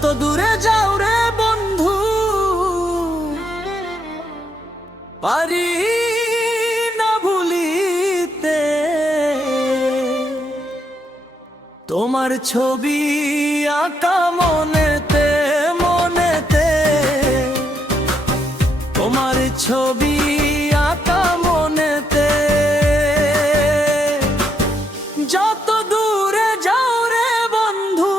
যত দূরে যাও রে বন্ধু পারি না ভুলিতে তোমার ছবি আঁকা মনেতে মনেতে তোমার ছবি আঁকা মনেতে যত দূরে যাও রে বন্ধু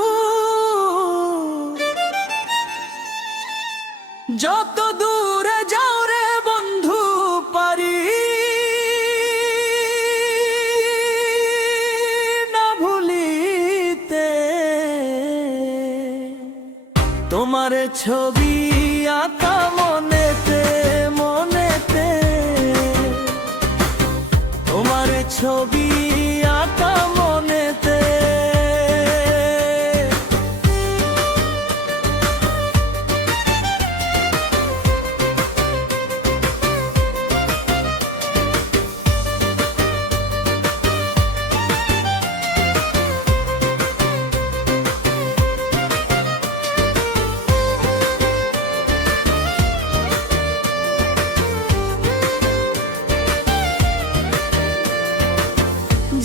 যত দূরে যাও রে বন্ধু পারি না ভুলিতে তোমার ছবি আঁকা মনেতে মনেতে তোমার ছবি আঁকা মনেতে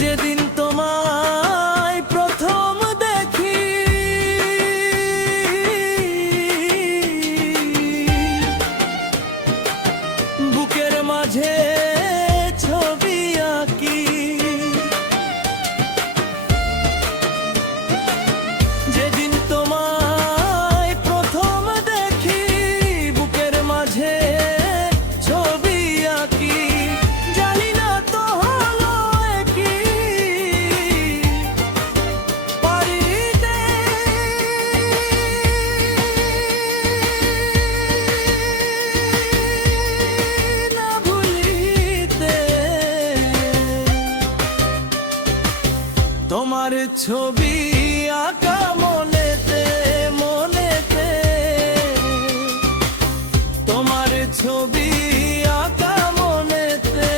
যেদিন তোমায় প্রথম দেখি বুকের মাঝে ছবি আঁকি যেদিন তোমায় প্রথম দেখি বুকের মাঝে ছবি আঁকি জানি না তো হলো কি পারিতে না ভুলিতে তোমার ছবি আঁকা মনেতে মনেতে তোমার ছবি আঁকা মনেতে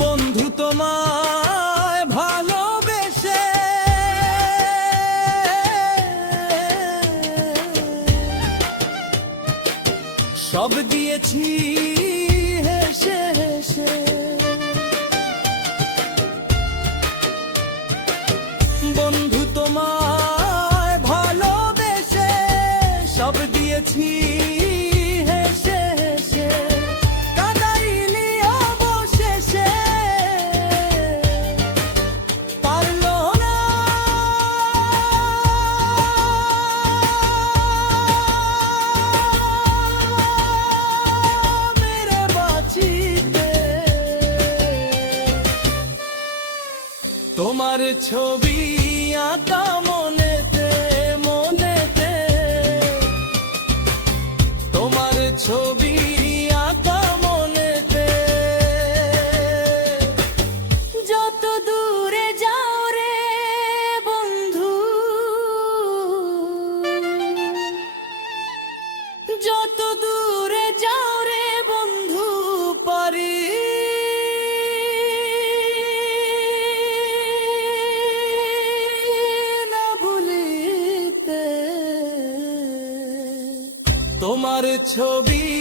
বন্ধু তোমায় ভালোবেসে সব দিয়েছি হেসে হেসে বন্ধু তোমায় ভালোবেসে সব দিয়েছি হেসে হেসে কাঁদাইলি অবশেষে পারলো না মেরে বাঁচিতে তোমার ছবি আঁকা মনেতে মনেতে তোমার ছবি আঁকা মনেতে যত দূরে যাও রে বন্ধু যত দূরে যাও রে বন্ধু পারি না ভুলিতে তোমার ছবি